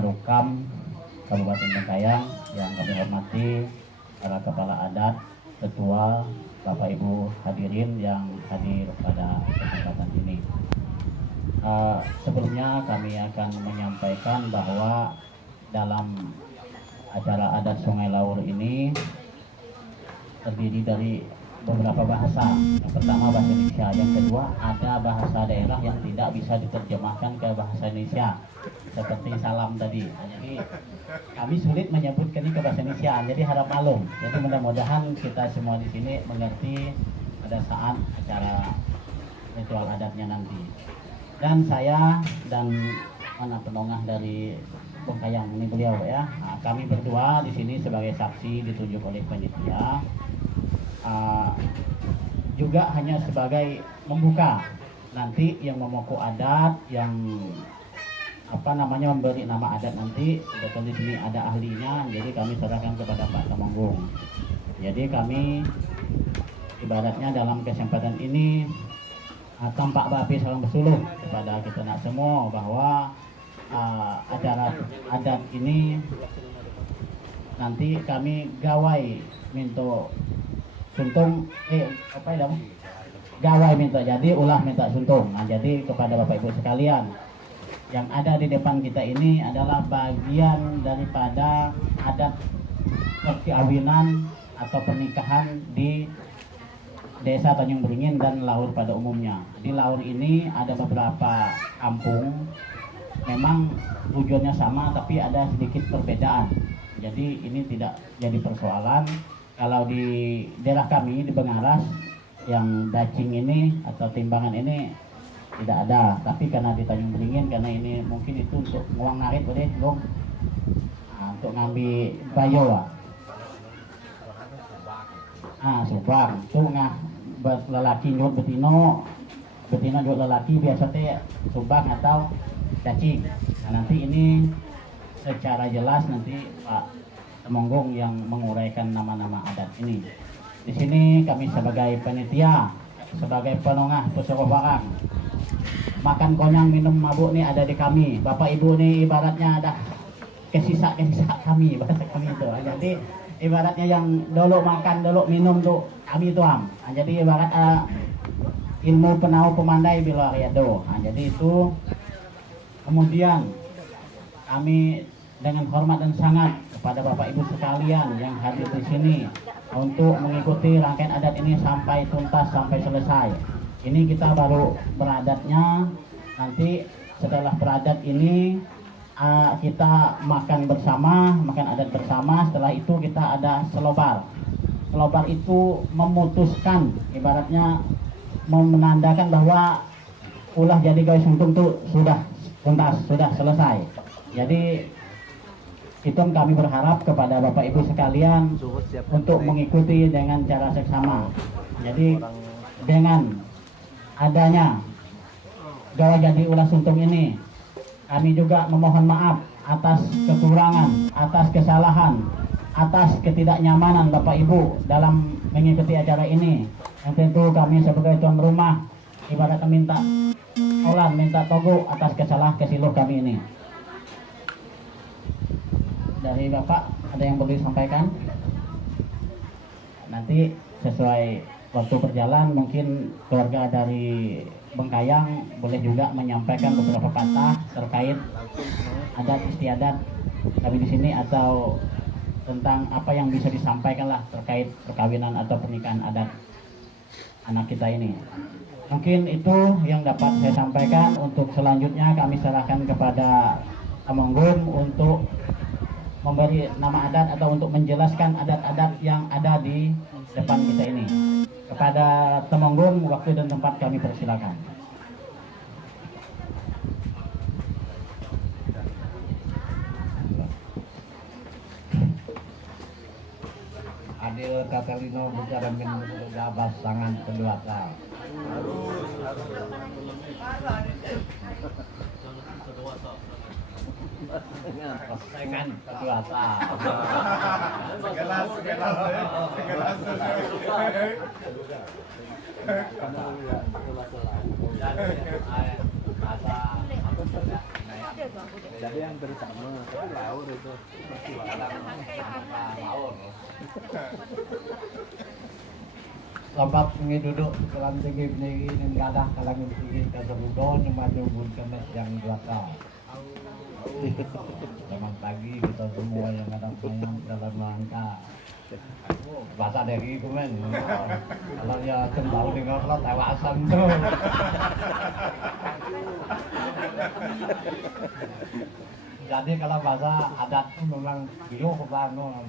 Serukam Kabupaten Bengkayang yang kami hormati para kepala adat, ketua, Bapak Ibu hadirin yang hadir pada kesempatan ini. Sebelumnya kami akan menyampaikan bahwa dalam acara adat Sungai Laur ini terdiri dari beberapa bahasa. Yang pertama bahasa Indonesia, yang kedua ada bahasa daerah yang tidak bisa diterjemahkan ke bahasa Indonesia, seperti salam tadi. Jadi kami sulit menyebutkan ini ke bahasa Indonesia, jadi harap maklum. Jadi mudah-mudahan kita semua di sini mengerti pada saat acara ritual adatnya nanti. Dan saya dan penongah dari Bengkayang ini beliau ya. Nah, kami berdua di sini sebagai saksi ditunjuk oleh panitia. Juga hanya sebagai membuka, nanti yang memoko adat, yang memberi nama adat nanti betul di sini ada ahlinya, jadi kami serahkan kepada Pak Temenggung. Jadi kami ibaratnya dalam kesempatan ini tampak bapi salam bersuluh kepada kita nak semua bahwa acara adat ini nanti kami gawai minta suntung gawai minta jadi ulah minta suntung. Nah, jadi kepada Bapak Ibu sekalian, yang ada di depan kita ini adalah bagian daripada adat perkawinan atau pernikahan di Desa Tanjung Beringin dan Laur pada umumnya. Di Laur ini ada beberapa kampung, memang tujuannya sama tapi ada sedikit perbedaan. Jadi ini tidak jadi persoalan. Kalau di daerah kami di Bengaras yang dacing ini atau timbangan ini tidak ada, tapi karena di Tanjung Beringin karena ini mungkin itu untuk nguang narik boleh belum, untuk ngambil bayo subang itu ngah lelaki nyut betina nyut lelaki biasa teh subang atau cacing. Nah, nanti ini secara jelas nanti Pak Temenggung yang menguraikan nama-nama adat ini. Di sini kami sebagai panitia, sebagai penongah pusoko barang, makan konyang minum mabuk nih ada di kami. Bapak Ibu nih ibaratnya ada kesisa kami, bahasa kami itu. Jadi ibaratnya yang dulu makan dulu minum tuh kami itu am. Jadi ibarat ilmu penau pemandai bila riado. Jadi itu kemudian kami dengan hormat dan sangat kepada Bapak Ibu sekalian yang hadir di sini untuk mengikuti rangkaian adat ini sampai tuntas, sampai selesai. Ini kita baru beradatnya, nanti setelah beradat ini kita makan bersama, makan adat bersama. Setelah itu kita ada selobar. Selobar itu memutuskan, ibaratnya menandakan bahwa ulah jadi gawe sungtung itu sudah tuntas, sudah selesai. Jadi itu kami berharap kepada Bapak Ibu sekalian untuk mengikuti dengan cara seksama. Jadi dengan adanya gawe jadi ulah suntung ini, kami juga memohon maaf atas kekurangan, atas kesalahan, atas ketidaknyamanan Bapak Ibu dalam mengikuti acara ini. Yang tentu kami sebagai tuan rumah ibaratnya minta tolong, minta togo atas kesalahan kesiluh kami ini. Dari Bapak ada yang perlu disampaikan? Nanti sesuai waktu berjalan mungkin keluarga dari Bengkayang boleh juga menyampaikan beberapa kata terkait adat istiadat kami di sini atau tentang apa yang bisa disampaikan lah terkait perkawinan atau pernikahan adat anak kita ini. Mungkin itu yang dapat saya sampaikan. Untuk selanjutnya kami serahkan kepada Temenggung untuk memberi nama adat atau untuk menjelaskan adat-adat yang ada di depan kita ini. Kepada Temenggung, waktu dan tempat kami persilakan. Adil Katalino bicara gabas sangan kedua kali. Dengan kedua Jadi yang bersama, tapi laur itu. Laur. Lompat ini duduk dalam tinggi ini gadah kalangan tinggi kasebudon yang maju bun kemes yang belakang. Selamat pagi kita semua yang ada sayang dalam rangka. Bahasa dari itu men. Kalau ya cembau dengar lah tewasan tuh. Jadi kalau bahasa adat itu memang bio kebangun.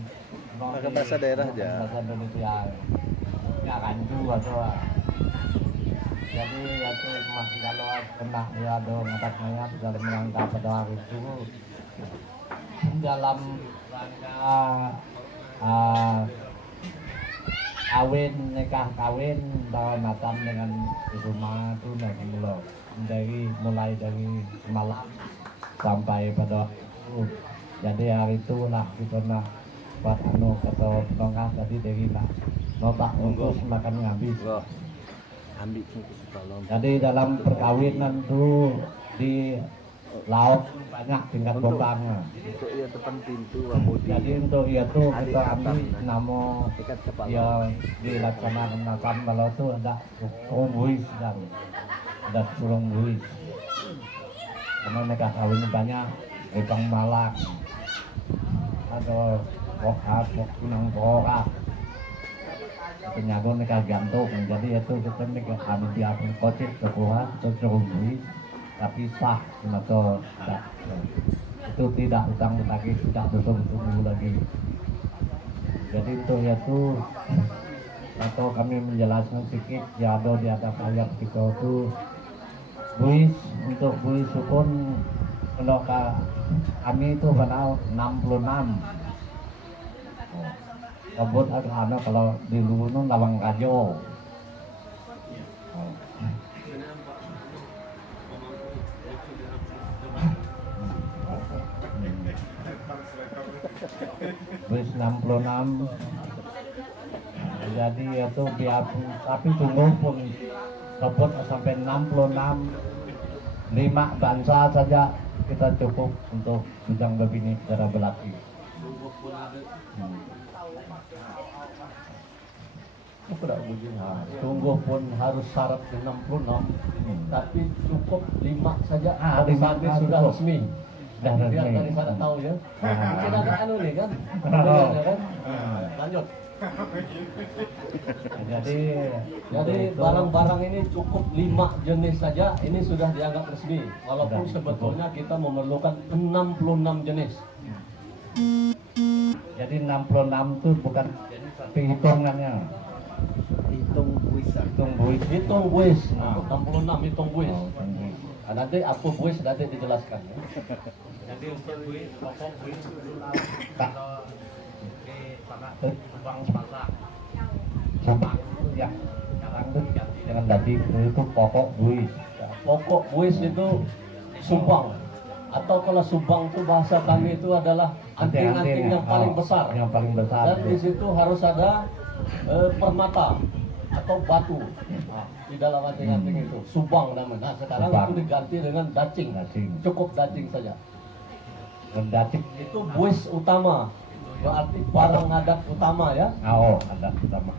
Pakai bahasa daerah aja. Bahasa Indonesia. Ya rancu atau jadi itu masih kalau kena ya ada ngataknya dalam rangka pada hari itu dalam rangka kawin nikah kawin bahkan dengan di rumah itu nanti mulai dari malam sampai pada jadi hari itu lah kita nak buat anu kata tongkah tadi dari nak notak untuk makan habis. Ambil tolong. Jadi dalam perkawinan tuh di laut banyak tingkat bobangnya. Untuk ia depan pintu amudi. Jadi untuk itu kita ambil nama Ikat kepala. ya dilaksanakan kalau itu ada turung buis dan ada turung buis. Karena mereka kawin banyak ikan malak, ada pokak, pinang pokak. Penyago mereka gantung, jadi itu kita mereka kami diapin kocik kekuatan turung buis, tapi sah atau tidak. Itu tidak utang lagi, tidak bersungguh lagi. Jadi itu yaitu atau kami menjelaskan sedikit ya ada di atas ayat kita itu buis untuk buis pun kalau kami itu kenal 66. Kabut ada kalau di Luwun lawang kajo. Bis 66 jadi itu biar tapi tunggu pun dapat sampai 66 5 bangsa saja kita cukup untuk bidang begini secara belaki. Tunggu pun harus syarat 66 tapi cukup 5 saja. Lima Sudah cukup. resmi. Dah Biar resmi. daripada tahu ya. Ah. Mungkin ada anu nih kan. Modelnya kan. Lanjut. Jadi barang-barang ini cukup 5 jenis saja ini sudah dianggap resmi. Walaupun Sudah, sebetulnya kita memerlukan 66 jenis. Jadi 66 itu bukan hitungannya. Hitung buisan. Hitung buis. Hitung buis. Ah. 66 hitung buis. Oh, hitung buis. Nah, nanti apa buis nanti dijelaskan. Ya. Jadi untuk buis, pokok buis kalau di sana Subang Pasar. Subang itu yang sekarang itu diganti dengan dadi itu pokok buis. Pokok buis itu subang. Atau kalau subang itu bahasa kami itu adalah anting-anting yang paling besar. Yang paling besar. Dan di situ harus ada permata atau batu di dalam anting-anting itu. Subang namanya. Nah sekarang Subang. itu diganti dengan dacing. Dacing. Cukup dacing saja. Dan dacing Itu buis utama. Berarti barang adat utama ya. oh ada sama.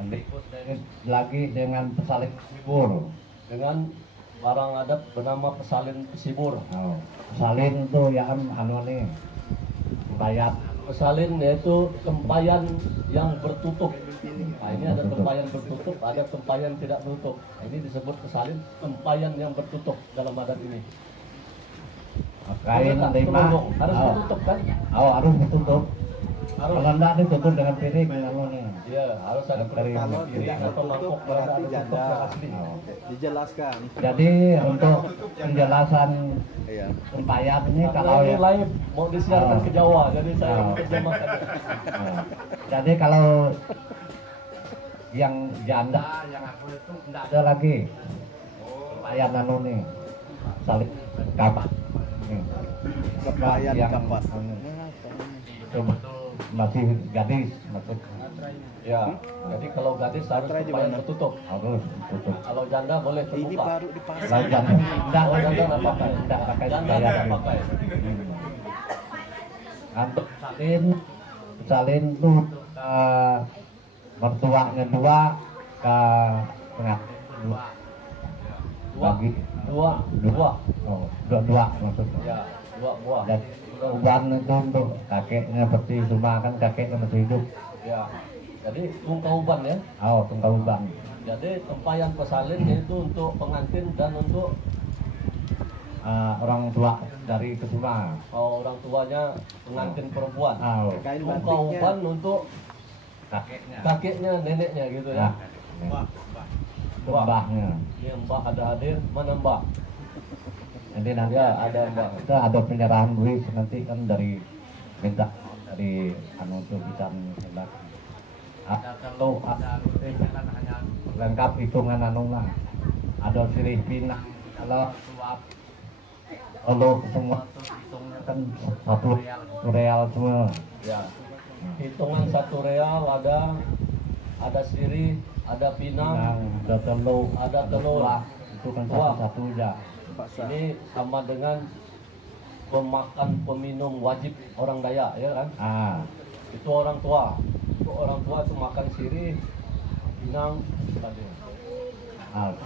Nanti lagi dengan pesalin sibur. Dengan barang adat bernama pesalin pesibur. Oh, pesalin itu ya kan anu nih bayat. Pesalin yaitu tempayan yang bertutup. Nah, ini ada tempayan bertutup, ada tempayan tidak bertutup. Nah, ini disebut pesalin tempayan yang bertutup dalam adat ini. Kain Betul tak? lima Telunjuk. Harus bertutup kan? Oh harus ditutup. Harus. Kalau enggak ditutup dengan piring anu nih. Iya, harus ada Piring. Kalau piring tidak atau mangkok tertutup berada berarti ada tutup janda. yang asli. Dijelaskan. Jadi untuk penjelasan Iya. tempayan ini Karena kalau ini ya live mau disiarkan ke Jawa, jadi saya Oh. terjemahkan. Nah, jadi kalau yang janda yang aku itu enggak ada lagi. Tempayan anu nih. Salib kapas. Nih. Kepayan Yang- kapas. Coba tuh masih gadis maksud. Ya, jadi kalau gadis harus Baterai di kepayang mana? tertutup. Harus tutup. Kalau janda boleh Ini terbuka. baru dipasang. Kalau jangan tidak Oh, janda nggak pakai. tidak pakai Janda gaya nggak gitu. pakai. Untuk salin tuh ke mertuanya dua, ke pengantin dua, Dua, bagi dua. oh dua maksudnya. Ya, dua buah. Jadi uban itu untuk kakeknya seperti semua kan kakeknya masih hidup. Ya, jadi tungkauban ya. Oh tunggal uban. Jadi tempayan pesalin yaitu untuk pengantin dan untuk Orang tua dari kesuma. orang tuanya pengantin perempuan. Oh Kain Tungkauban batiknya. untuk kakeknya. kakeknya, neneknya gitu ya. Nah, mbahnya. Ini mbak ada hadir, mana mbak? Nanti nanti Ya, ada mbak. kita ada penyerahan duit nanti kan dari minta dari anu tuh bisa mengelak. Ada kalau ada kan hanya lengkap hitungan anu mah. Ada sirih pinang kalau suap kalau semua tuh hitungnya kan satu real semua. Ya, hitungan 1 real ada sirih, ada pinang, Ada telur, ada telur. itu kan Wah. satu-satu aja. Pasang. Ini sama dengan pemakan peminum wajib orang Dayak ya kan? Ah, Itu orang tua. Itu orang tua itu makan sirih, pinang, tadi.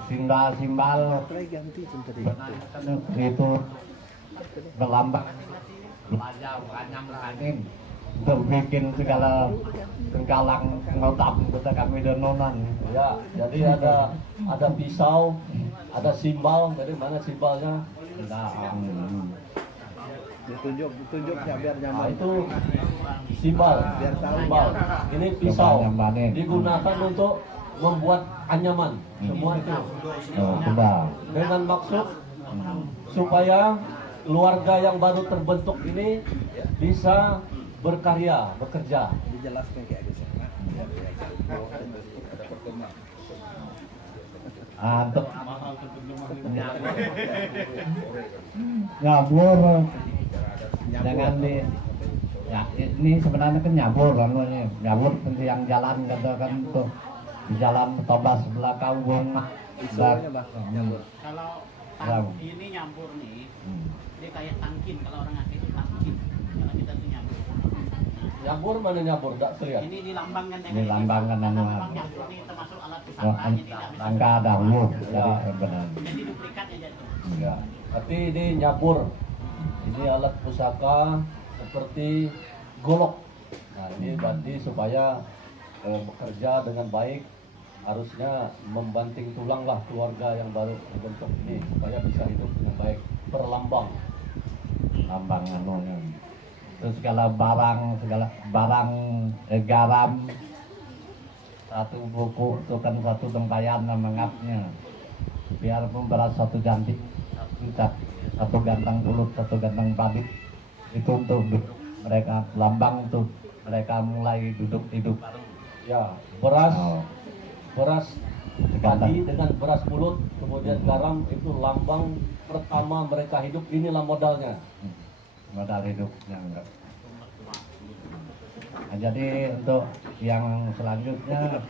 simbal Baterai ganti sebentar. itu berlambang belajar banyak lain untuk bikin segala kengkalang ngotak kita kami denonan. Ya, jadi ada pisau, ada simbal. Jadi mana simbalnya? Nah, Ditunjuknya biar Nah, nyaman. itu simbal. Biar tahu. Simbal. Ini pisau Nyamanin. digunakan untuk membuat anyaman. Semua itu sudah. dengan maksud supaya keluarga yang baru terbentuk ini bisa berkarya, bekerja. Dijelaskan kayak gitu. Untuk nyabur jangan di ya ini sebenarnya kan nyabur anunya nyabur seperti yang jalan kata kan tuh di jalan tobas sebelah kampung Isunya bah. Kalau Ya. ini nyambur nih, dia kayak tangkin. Kalau orang Aceh itu tangkin. Kalau kita tuh nyambur. Nyabur mana nyabur? Tidak terlihat. Ini dilambangkan dengan Dilambangkan anu. Lambang nyambur ini termasuk alat Oh, pusaka. Jadi tidak bisa. langkah dahulu jadi benar. Jadi duplikatnya jatuh. Ya. Tapi ini nyabur. Ini alat pusaka seperti golok. Nah, ini berarti supaya bekerja dengan baik harusnya membanting tulanglah keluarga yang baru terbentuk ini supaya bisa hidup dengan baik. Perlambang. Lambang anunya terus segala barang garam satu buku itu kan satu tempayan mengapnya biarpun beras satu jantik satu gantang pulut satu gantang padi itu untuk mereka lambang untuk mereka mulai duduk hidup. Ya, beras Oh, beras gantang. padi dengan beras pulut kemudian garam itu lambang pertama mereka hidup, inilah modalnya. Modal hidupnya enggak. Nah, jadi untuk yang selanjutnya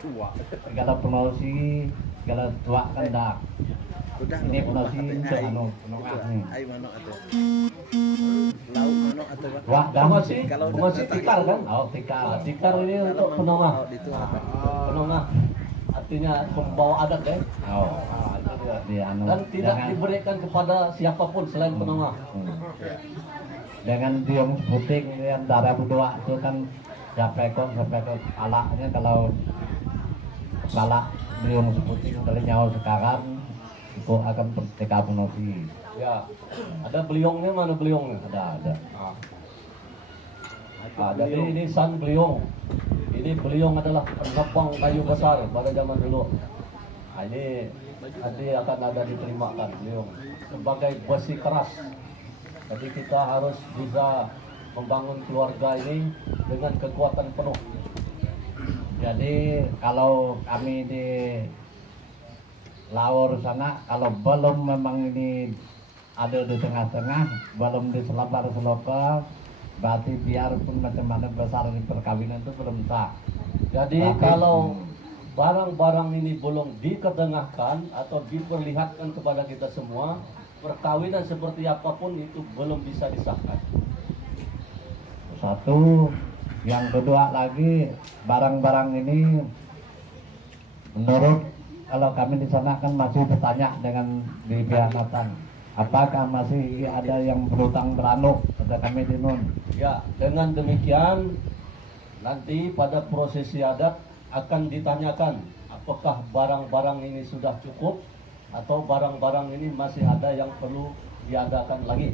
segala promosi segala tua kan dah. Udah Ini no, promosi katanya untuk ai. anu penengah nih. Ai mano atuh. Lauk mano atuh bah. Wah, dah Promosi, Kalau udah promosi datang tikar kan? Oh, tikar. Tikar ini untuk penengah. Oh, itu apa? Penengah artinya pembawa adat ya. Oh, Nah, itu dia. di anu. Dan tidak Jangan- diberikan kepada siapapun selain penengah. Dengan tiung puting yang darah berdua itu kan sampai ke kepalanya kalau kepala tiung puting dari nyawa sekarang itu akan bertika promosi. Ya, ada beliungnya, mana beliungnya? Ada. Nah, jadi ini san beliung. Ini beliung adalah penopang kayu besar pada zaman dulu. Nah, ini nanti akan ada diterimakan beliung sebagai besi keras. Jadi kita harus bisa membangun keluarga ini dengan kekuatan penuh. Jadi kalau kami di Laur sana kalau belum memang ini ada di tengah-tengah belum di selapar berarti biarpun macam mana besar ini perkawinan itu belum sah. Jadi Tapi- kalau barang-barang ini belum diketengahkan atau diperlihatkan kepada kita semua, perkawinan seperti apapun itu belum bisa disahkan. Satu, yang kedua lagi barang-barang ini menurut kalau kami di sana kan masih bertanya dengan di pihak Natang, apakah masih ada yang berutang beranuk pada kami di Nun? Ya, dengan demikian nanti pada prosesi adat akan ditanyakan apakah barang-barang ini sudah cukup atau barang-barang ini masih ada yang perlu diadakan lagi.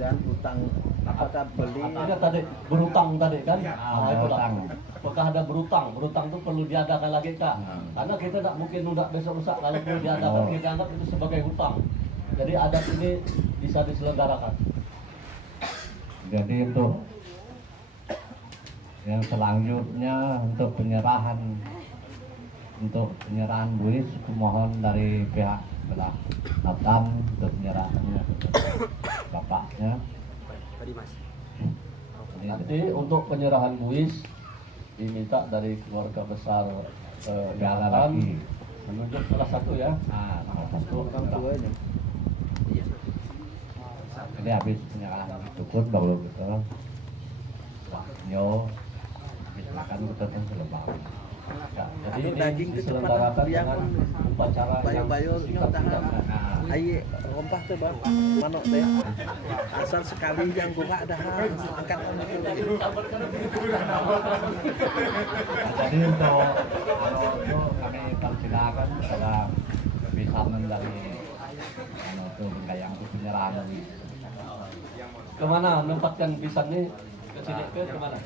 Dan utang apakah beli Artinya tadi berutang tadi kan? Itulah. berutang. Apakah ada berutang? Berutang itu perlu diadakan lagi kak? Karena kita tidak mungkin nunda besok lusa. Kalau perlu diadakan kita anggap itu sebagai hutang. Jadi adat ini bisa diselenggarakan. Jadi untuk yang selanjutnya untuk penyerahan buis, kumohon dari pihak belah Nathan untuk penyerahannya ke bapaknya. Nanti untuk penyerahan buis diminta dari keluarga besar Piala Nathan lagi. menunjuk salah satu ya. Nah, salah satu orang tuanya? Jadi habis penyerahan cukup baru gitu. Yo, silakan kita tunggu lebar. Ya, jadi Anu ini daging diselenggarakan kecepatan dengan upacara yang bayo-bayo singkat nyotahan. Nah, Ayo rompah tuh bang, manok teh. Asal sekali yang gua ada angkat itu. jadi untuk itu kami persilakan kepada pisanan dari itu bengkayang itu penyerahan. Kemana menempatkan pisang ini? Ke sini ke kemana?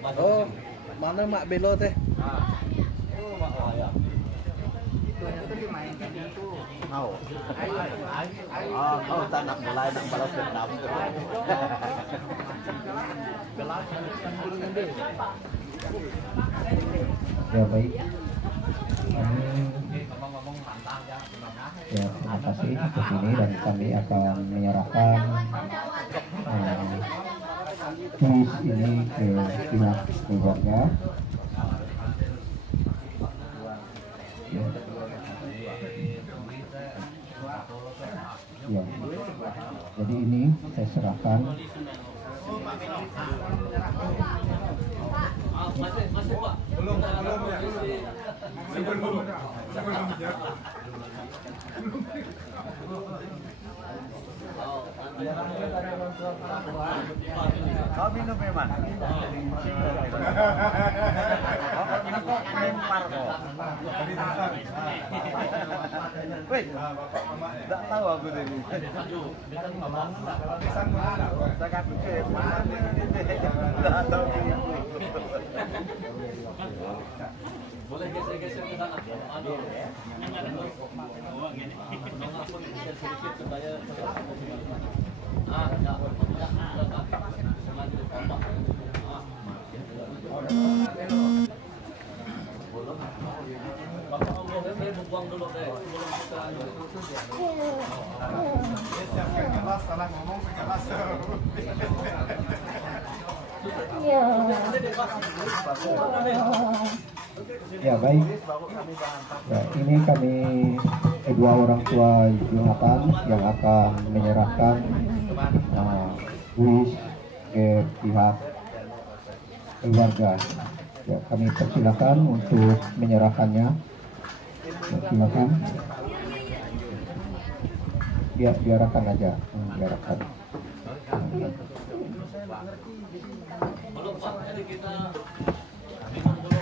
Maju Oh, ke sini. mana Mak Belo teh? Oh, ya. Mau. Oh, tak nak mulai nak balas dendam. Ya baik. Ya terima kasih ke sini dan kami akan menyerahkan kuis ini ke pihak keluarga. Ya. Ya. Jadi ini saya serahkan. Masih Pak. Belum ya. Kau minum memang. Ini kok lempar kok. Woi, enggak tahu aku tadi. Saya kaku ke mana? Enggak tahu. Boleh geser-geser ke sana. Aduh. Sedikit supaya ya. Maju kompak. Bapak Allah saya buang dulu deh. Sebelum kita Siapkan gelas, salah ngomong segelas. Ya baik. Ya, ini kami kedua orang tua Jonathan yang akan menyerahkan kuis ke pihak keluarga. Ya, kami persilakan untuk menyerahkannya. Ya, silakan. Biarkan aja, biarkan. belum Pak, jadi kita minum dulu.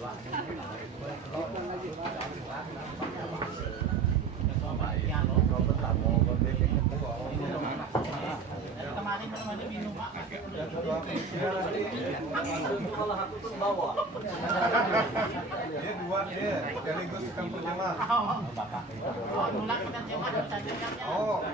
Dia dua dia, sekaligus kampung jemaah. Oh.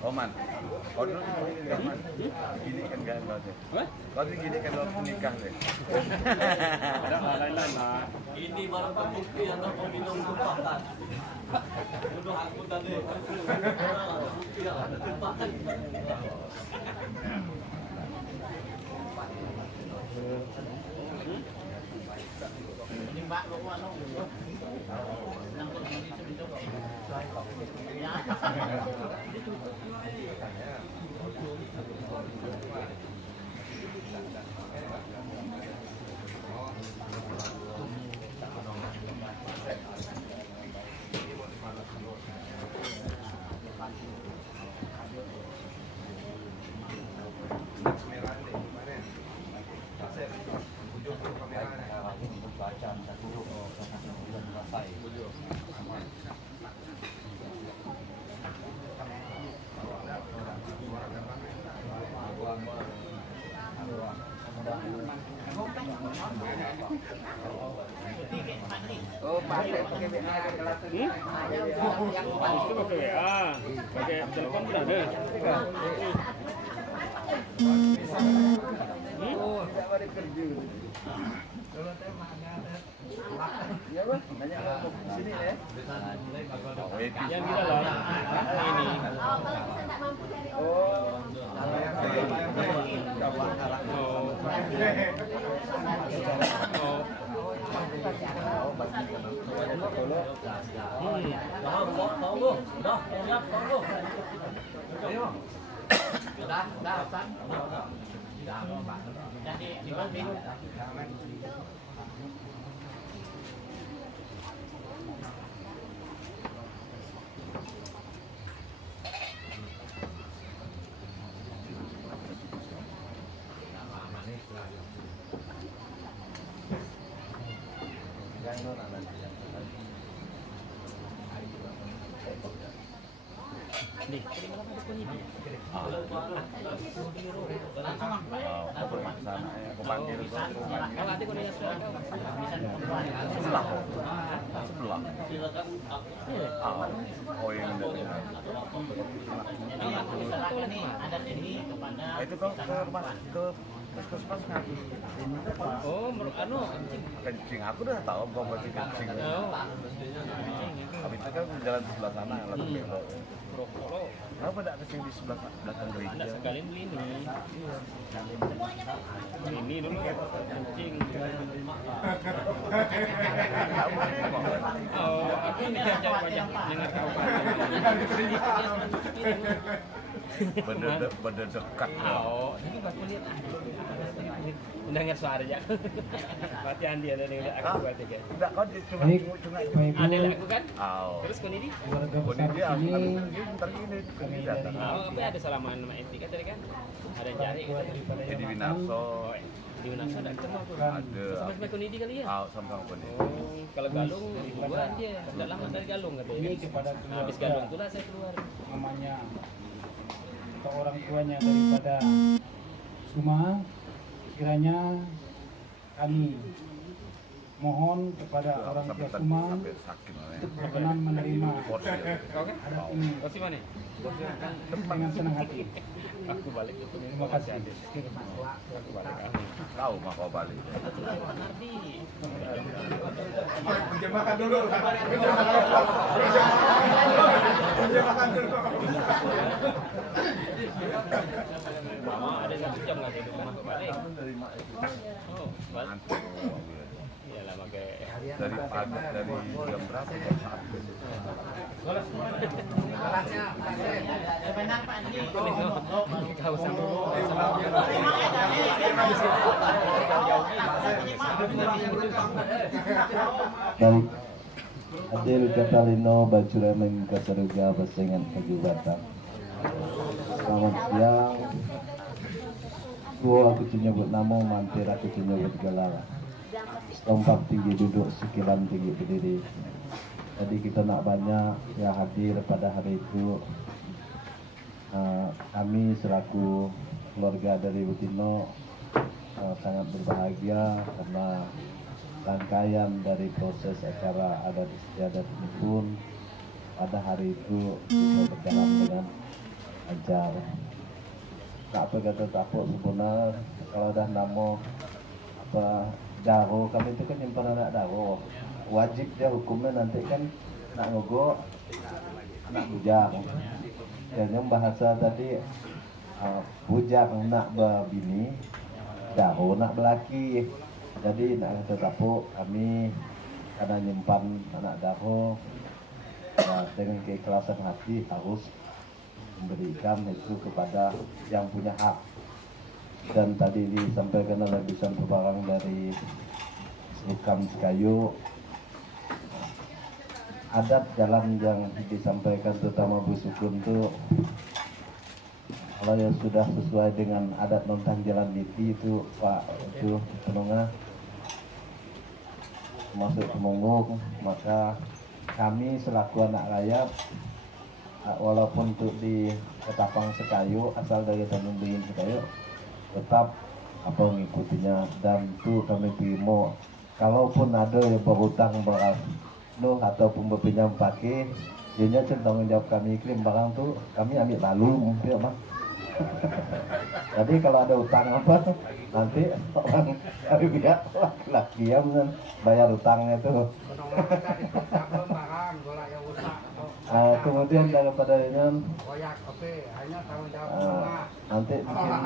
Oman, kau dulu gini kan gak ada. Kau dulu gini kan waktu nikah deh. Ada hal lain-lain lah. Ini baru terbukti atau minum tumpahan. Udah aku tadi. Bukti ada tumpahan. Ini Mbak lu anu. Nangkut di situ. Ya. Oh, pakai WA ke kelas ini. Itu pakai WA, pakai telepon pun ada. Oh, tidak ada kerja. Ya, Bang. Banyak ngomong di sini ya. Yang kita lah ini. Oh. Jadi dibagi. Aku panggil sebelah. Oh yang Ada ini kepada itu kau ke rumah ke puskesmas ngaku. Oh, anu Kencing aku udah tahu kau masih kencing. Habis itu kan jalan di sebelah sana lalu belok. Prokolo. Kenapa tidak kesini di sebelah belakang gereja? Ada sekali beli ini. Ini dulu kencing. Oh, aku ini aja banyak dengar kau Bener dekat. Oh, ini aku lihat. Dengar suara aja. Latihan dia dari aku buat aja. Tidak kau cuma Ada aku kan? Oh. Terus kau ini? Kau ini dia ntar ini datang. Oh, apa ada salaman sama etika tadi kan? Ada yang cari kita. Jadi Winarso Di Winarso ada ketemu aku. ada. Sama-sama Konidi kali ya? Sama kau ini. Oh, kalau Galung ribuan dia. Tidak lama dari Galung katanya. Ini kepada Nah, habis Galung itulah saya keluar. mamanya atau orang tuanya daripada Suma, kiranya kami mohon kepada orang tua Suma Sampai sakit untuk berkenan menerima porsi. Oke. adat ini Oh, si mana? dengan senang hati. Aku balik. Terima kasih. Aku balik. Tahu mah kau balik. Menjemahkan dulu. Menjemahkan dulu. Mama ada 1 jam nggak di rumah balik. Oh, balik. Iyalah pakai. Dari pagi dari jam berapa jam 1? Benar Pak Andi. Kau sama. Baik. Adil Katalino Bajuremeng Kasaruga Basengan Kajubatan. Selamat siang. Gua aku nyebut nama, mantir aku nyebut galala. Lompat tinggi duduk, sekilan tinggi berdiri. Jadi kita nak banyak yang hadir pada hari itu. Kami selaku keluarga dari Butino sangat berbahagia karena rangkaian dari proses acara adat istiadat ini pun pada hari itu bisa berjalan dengan lancar. Tak apa kata tapuk sempurna kalau dah nama apa daro, kami itu kan nyimpan anak daro, wajib dia hukumnya nanti kan nak ngogok anak bujang. Yang bahasa tadi bujang nak berbini, daro nak belaki. Jadi nak kata tapuk kami karena nyimpan anak daro dengan keikhlasan hati harus memberikan itu kepada yang punya hak. Dan tadi disampaikan oleh Bisan Pebarang dari Sukam Sekayu, adat jalan yang disampaikan terutama Bu Sukun itu kalau yang sudah sesuai dengan adat nontang jalan Liti itu Pak itu penengah masuk Temunggung, maka kami selaku anak rakyat walaupun untuk di Ketapang Sekayu asal dari Tanjung Beringin Sekayu tetap apa mengikutinya, dan itu kami terima. Kalaupun ada yang berhutang barang ataupun berpinjam pakai, ianya tanggung jawab kami klaim barang tu kami ambil lalu mungkin bang. Jadi kalau ada hutang apa nanti orang dari pihak laki-laki yang bayar hutangnya itu. Kemudian daripada ini nanti mungkin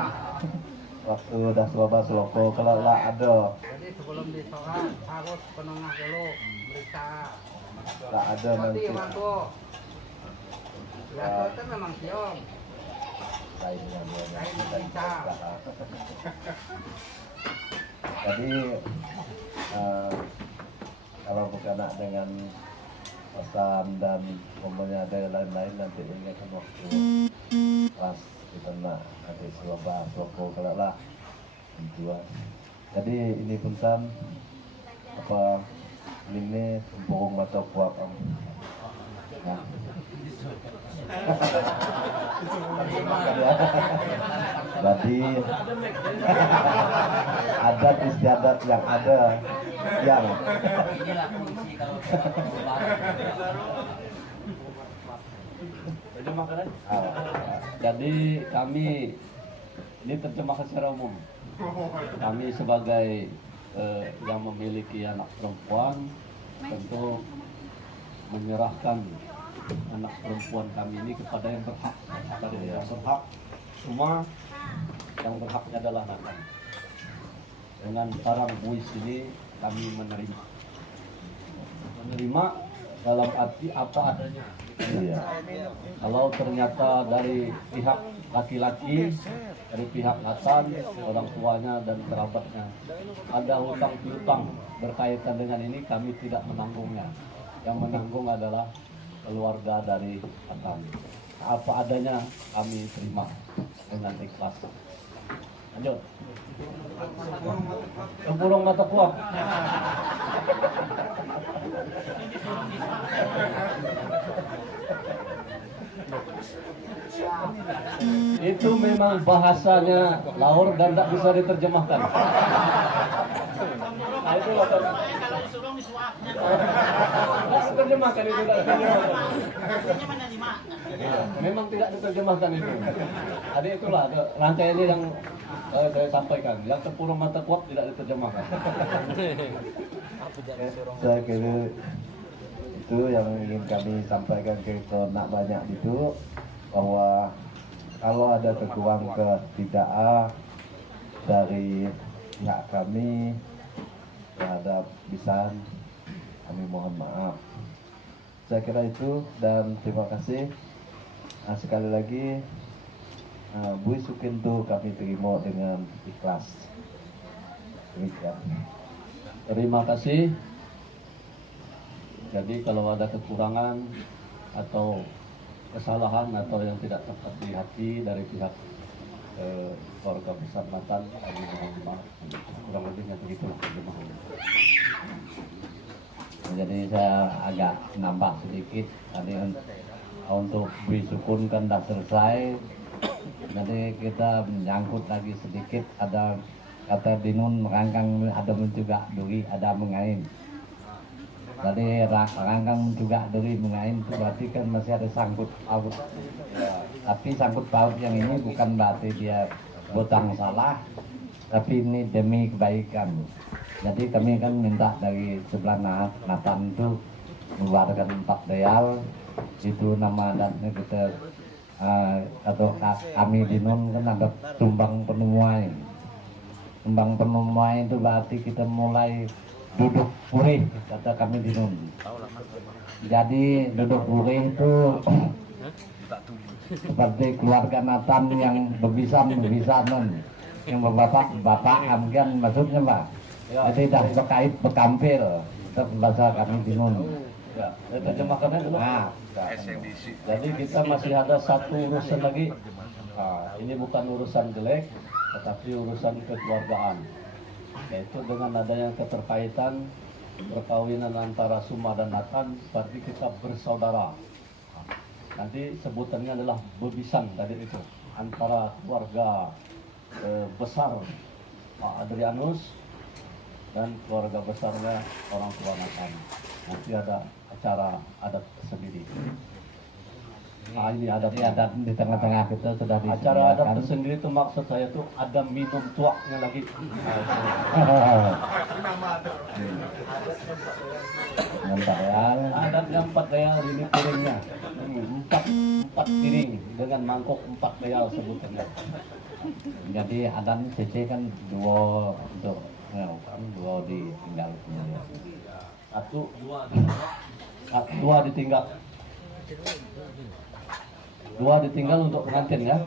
waktu dah selesai seloko kalau lah ada. Jadi sebelum disorak harus penengah dulu berita. Tak ada nanti. Ya itu memang siom. Lain dengan Lain berita. Jadi kalau bukan nak dengan pesan dan umpamanya ada lain-lain nanti ingatkan waktu pas kita nak nanti selobah seloko kalau lah tujuan. Jadi ini punten apa ini sempurung mata kuat nah. Jadi adat istiadat yang ada yang jadi kami ini terjemahkan secara umum. Kami sebagai yang memiliki anak perempuan tentu menyerahkan anak perempuan kami ini kepada yang berhak. Kepada yang berhak, semua yang berhaknya adalah anak kami. Dengan barang buis ini kami menerima dalam arti apa adanya. Iya. Kalau ternyata dari pihak laki-laki, dari pihak Hasan, orang tuanya dan kerabatnya ada hutang piutang berkaitan dengan ini, kami tidak menanggungnya. Yang menanggung adalah keluarga dari Hasan. Apa adanya kami terima dengan ikhlas. Lanjut. Tempurung mata kuat. Itu memang bahasanya laur dan tidak bisa diterjemahkan. Nah, itu loh. Kalau disuruh disuapnya. Diterjemahkan itu tidak diterjemahkan. Memang tidak diterjemahkan itu. Jadi itulah rangkaian ini yang saya sampaikan. Yang tempurung mata kuat tidak diterjemahkan. Saya kira itu yang ingin kami sampaikan ke nak banyak itu, bahwa kalau ada kekurangan ketidakadilan dari pihak kami terhadap Bisan, kami mohon maaf. Saya kira itu, dan terima kasih sekali lagi. Bui Sukin itu kami terima dengan ikhlas. Demikian. Terima kasih. Jadi kalau ada kekurangan atau kesalahan atau yang tidak tepat di hati dari pihak keluarga besar Nathan, kami mohon maaf. Kurang lebihnya begitulah. Jadi saya agak nambah sedikit tadi untuk beri sukun kan dah selesai. Jadi kita menyangkut lagi sedikit, ada kata dinun merangkang ada juga duri ada mengain. Tadi rangkang juga dari mengain itu berarti kan masih ada sangkut paut. Tapi sangkut paut yang ini bukan berarti dia botang salah, tapi ini demi kebaikan. Jadi kami kan minta dari sebelah Nathan itu mengeluarkan 4 real, itu nama adatnya kita atau kami di Nun kan ada tumbang penemuai. Tumbang penemuai itu berarti kita mulai duduk purih, kata kami di Nun. Jadi duduk purih itu seperti keluarga Nathan yang bebisan-bebisanan, yang bapak amgan maksudnya Pak. Jadi dah berkait bekampil, itu bahasa kami di Nun. Ya, saya terjemahkannya dulu. Nah, jadi kita masih ada satu urusan lagi. Nah, ini bukan urusan jelek, tetapi urusan kekeluargaan. Yaitu dengan adanya keterkaitan perkawinan antara Suma dan Nathan, berarti kita bersaudara. Nanti sebutannya adalah bebisan tadi itu antara keluarga besar Pak Adrianus dan keluarga besarnya orang tua Nathan. Nanti ada acara adat sendiri. Nah, ini adat di tengah-tengah kita sudah acara adat disediakan. tersendiri itu maksud saya tuh ada minum tuaknya lagi. Mantap ya. Adatnya 4 real ini piringnya. 4 piring dengan mangkok 4 real sebutannya. Jadi adan CC kan 2 untuk kan 2 ditinggal. Dua ditinggal. 2 ditinggal untuk pengantin ya.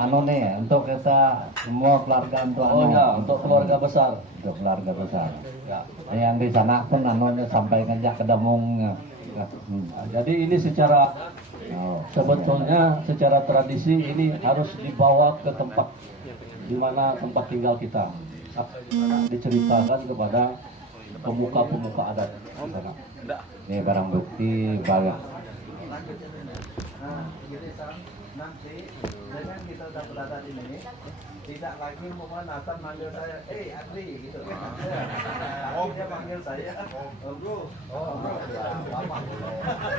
Anu nih untuk kita semua keluarga untuk Oh ya, untuk keluarga besar. untuk keluarga besar. Ya. Yang di sana pun anunya sampai ngejak ke demungnya. Jadi ini secara Oh, sebetulnya secara tradisi ini harus dibawa ke tempat di mana tempat tinggal kita. Diceritakan kepada pemuka-pemuka adat di sana. ini barang bukti banyak. Nah, jadi nanti dengan kita udah berada di sini, tidak lagi mau Nathan manggil saya, Adri gitu. Tapi dia manggil saya, bro. Lama.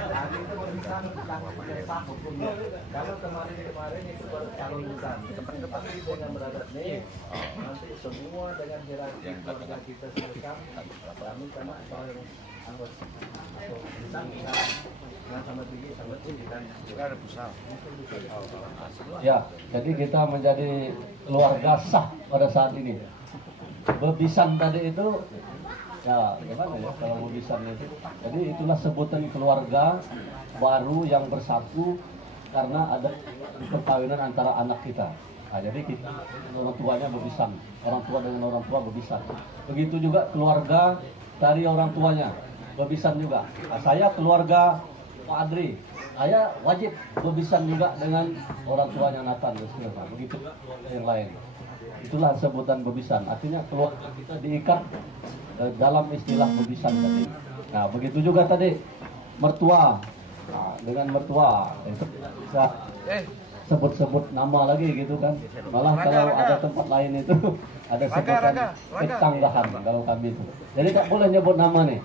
Adri itu berurusan yang sah hukumnya. Kalau kemarin itu baru calon urusan. Tapi dengan berada ini, nanti semua dengan hierarki keluarga kita silakan. Kami sama soal anggota. Ya, jadi kita menjadi keluarga sah pada saat ini. Bebisan tadi itu, ya gimana ya kalau bebisan itu? Jadi itulah sebutan keluarga baru yang bersatu karena ada perkawinan antara anak kita. Nah, jadi kita orang tuanya bebisan, orang tua dengan orang tua bebisan. Begitu juga keluarga dari orang tuanya bebisan juga. Nah, saya keluarga Pak Adri, saya wajib bebisan juga dengan orang tuanya Nathan. Begitu yang lain. Itulah sebutan bebisan. Artinya keluarga kita diikat dalam istilah bebisan tadi. Nah, begitu juga tadi mertua. Nah, dengan mertua itu tidak bisa sebut-sebut nama lagi gitu kan. Malah kalau ada tempat lain itu ada sebutan tetanggahan kalau kami itu. Jadi tak boleh nyebut nama nih.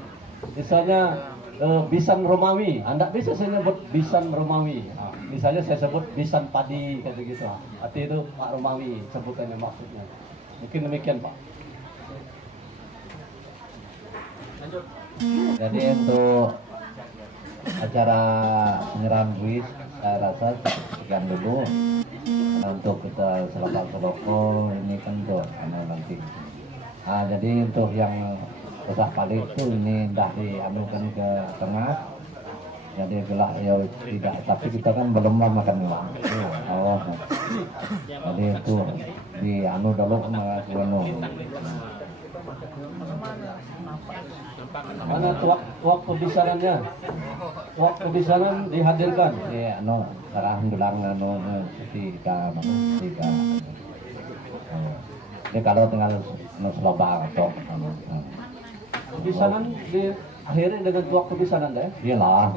Misalnya Bisan Romawi, Anda bisa saya nyebut Bisan Romawi. Nah, misalnya saya sebut Bisan Padi kayak gitu. Arti itu Pak Romawi sebutannya maksudnya. Mungkin demikian Pak. Jadi untuk acara penyerahan kuis saya rasa sekian dulu. Karena untuk kita selamat rokok ini kan untuk nanti. Nah, jadi untuk yang kotak balik itu ini dah dianukan ke tengah. Jadi gelak ya tidak, tapi kita kan belum makan gelak. Oh, jadi itu di anu dulu sama kueno. Mana tuak pembisanannya? Tuak pembisanan dihadirkan. Iya, no, sekarang gelar no ketika. Ini kalau tinggal no selobang atau. Pembisanan diakhiri dengan tuak pembisanan deh. Iyalah.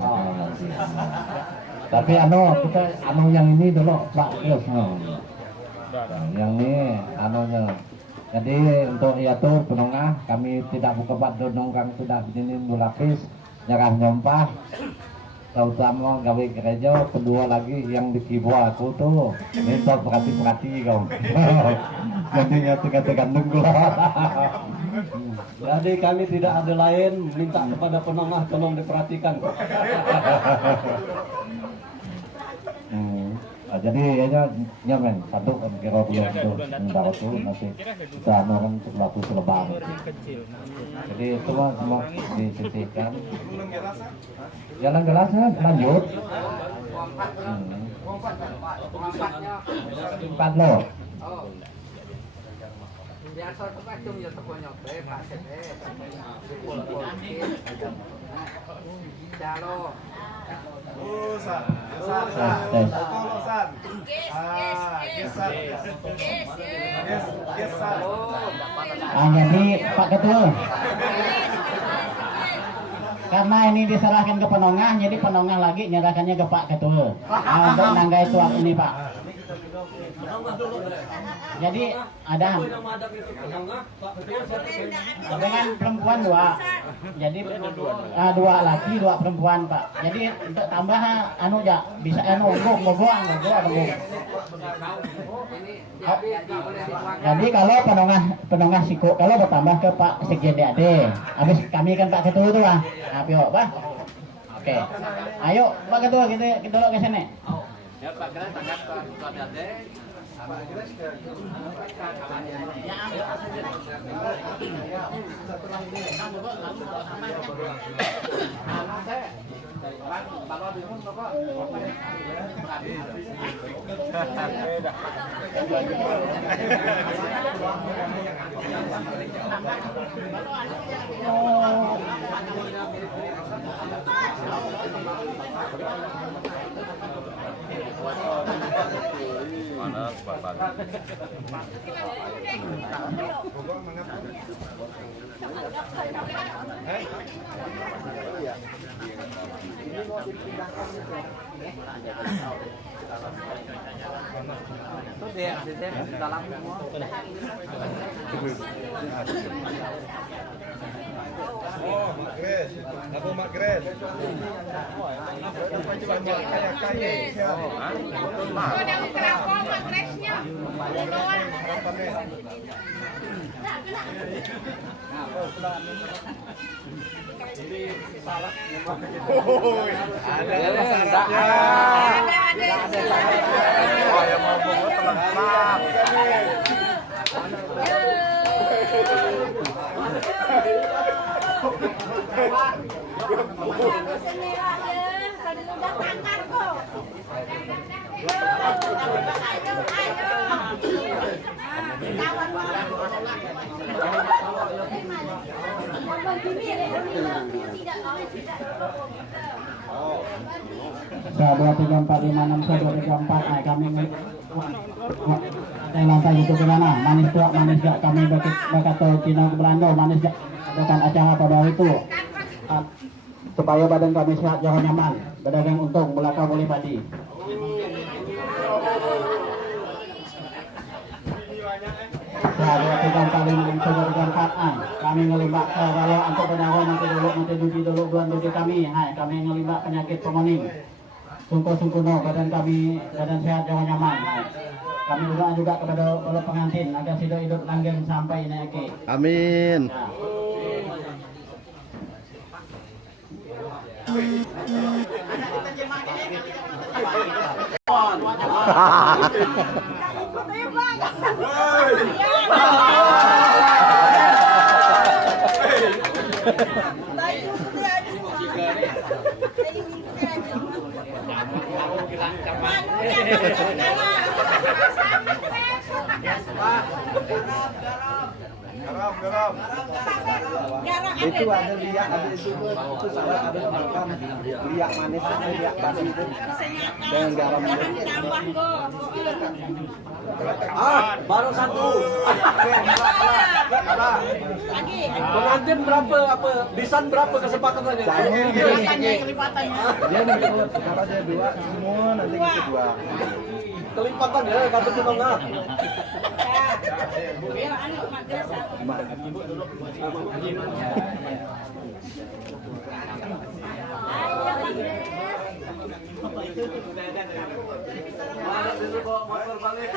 Tapi kita yang ini dulu Pak Yus. Yang ini anunya. Jadi untuk iatur penengah kami tidak buka bat donongkang sudah begini mulapis nyerah nyompah. Terutama gawe gereja, kedua lagi yang di kibwa aku tuh minta perhati kau. Jadi kata-kata nunggu. Jadi kami tidak ada lain minta kepada penengah tolong diperhatikan. Jadi ya nyaman satu kira bulan itu mendapat tuh nanti kita orang selaku selebar. Jadi itu semua disisihkan. Jalan gelasnya lanjut. Empat loh. Biasa tuh kan cuma ya toko nyobe, Pak Sete. Jalo. Jadi Pak Ketua, karena ini diserahkan ke penongah, jadi penongah lagi nyerahkannya ke Pak Ketua. Untuk nanggai tuak ini Pak. Jadi ada dengan perempuan dua, jadi dua laki dua perempuan Pak. Jadi untuk tambah bisa ngobong. Jadi kalau penongah siku kalau bertambah ke Pak Sekjen DAD, habis kami kan Pak Ketua itu lah. Ayo Pak. Oke. Ayo Pak Ketua kita ke sini. Ya Pak Ketua tanggap Pak DAD. Itu dia dalam semua. Oh, Magres. Aku Magres. Daun terapung Magresnya. Ada syaratnya. Ada. Oh, yang mau bunga telengkap. Dua tiga empat lima enam satu tiga empat. Kami lantai itu kemana? Manis tuak manis gak kami berkata Cina ke Belanda manis gak akan acara pada itu supaya badan kami sehat jangan nyaman berdagang untung belakang boleh padi. Dua tiga empat lima enam satu tiga empat. Kami ngelimbak kalau untuk penyawa nanti dulu bulan duit kami. Kami ngelimbak penyakit penguning. Sungguh no badan sehat jangan nyaman. Kami doa juga kepada para pengantin agar hidup langgeng sampai naik. Amin. Itu ada liak, ada itu salah, ada makan liak manis sama liak padi itu dengan garam. Baru satu. Pengantin berapa? Apa? Disan berapa kesepakatannya? Dia kalau dia dua, semua nanti kita dua. Kelipatan ya, kata tunangnya. Motor balik.